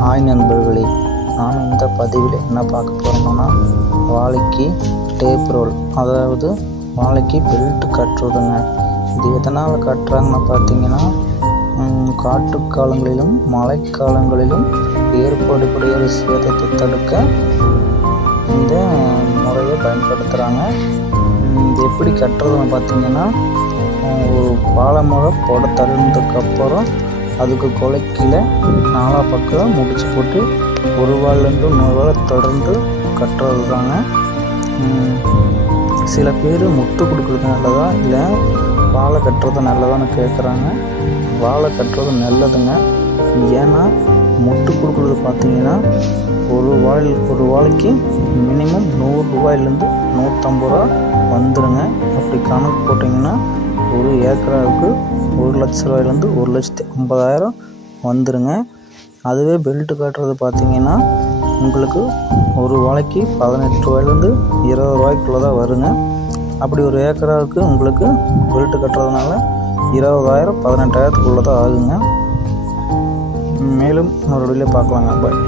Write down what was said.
Hi நண்பர்களே நான் இந்த பதிவில் என்ன பார்க்க போகிறோம்னா வாழைக்கு டேப் ரோல் அதாவது வாழைக்கு பெல்ட் கட்டுறதுங்க. இது எதனால் கட்டுறாங்கன்னு பார்த்தீங்கன்னா காட்டுக்காலங்களிலும் மழைக்காலங்களிலும் ஏற்படக்கூடிய ஒரு சேதத்தை தடுக்க இந்த முறையை பயன்படுத்துகிறாங்க இது எப்படி கட்டுறதுன்னு பார்த்தீங்கன்னா ஒரு வாழை போட தகுந்ததுக்கப்புறம் அதுக்கு குலைக்கில நாலா பக்கம் முடிச்சு போட்டு ஒரு வாள்லேருந்து இன்னொரு வாழை தொடர்ந்து கட்டுறது தாங்க சில பேர் முட்டு கொடுக்குறது நல்லதா? இல்லை வாழை கட்டுறது நல்லதான்னு கேட்குறாங்க வாழை கட்டுறது நல்லதுங்க. ஏன்னா முட்டு கொடுக்குறது பார்த்தீங்கன்னா ஒரு வாழை ஒரு வாழைக்கு மினிமம் நூறுரூவாயிலேருந்து நூற்றம்பது ரூபா வந்துடுங்க அப்படி கணக்கு போட்டிங்கன்னா ஒரு ஏக்கராவுக்கு ஒரு லட்ச ரூபாயிலேருந்து ஒரு லட்சத்தி ஐம்பதாயிரம் வந்துடுங்க அதுவே பெல்ட்டு கட்டுறது பார்த்தீங்கன்னா உங்களுக்கு ஒரு வாழைக்கு பதினெட்டு ரூபாயிலேருந்து இருபது ரூபாய்க்குள்ளே தான் வருங்க. அப்படி ஒரு ஏக்கராவுக்கு உங்களுக்கு பெல்ட்டு கட்டுறதுனால இருபதாயிரம் பதினெட்டாயிரத்துக்குள்ளே தான் ஆகுங்க. மேலும் ஒரு பார்க்கலாங்க. பாய்